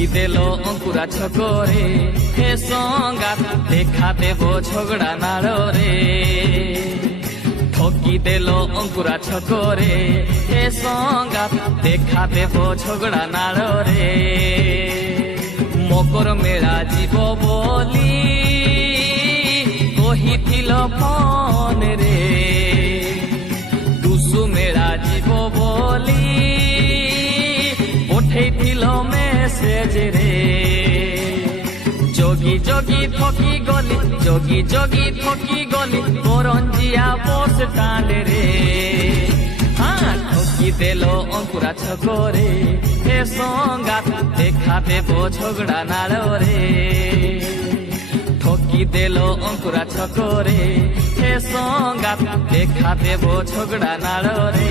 ঠকি দেল অঙ্কুরা ছকরে হে সঙ্গাত দেখা দেব ঝগড়া নাড়রে ঠকি দেল অঙ্কুরা ছকরে হে সঙ্গাত দেখা দেব ঝগড়া নাড়রে মকর মেলা জীব বলি কহিছিল ফোন রে টুসু মেলা জীব বলি পঠেইছিল মেসেজ রে যোগী যোগী থকি গলি যোগী যোগী থকি গলি করঞ্জিয়া বস টানে রে ঠকি দেল অঙ্কুরা ছকরে হে সঙ্গাত দেখা দেব ঝগড়া নাড়রে ঠকি দেল অঙ্কুরা ছকরে হে সঙ্গাত দেখা দেব ঝগড়া নাড়রে।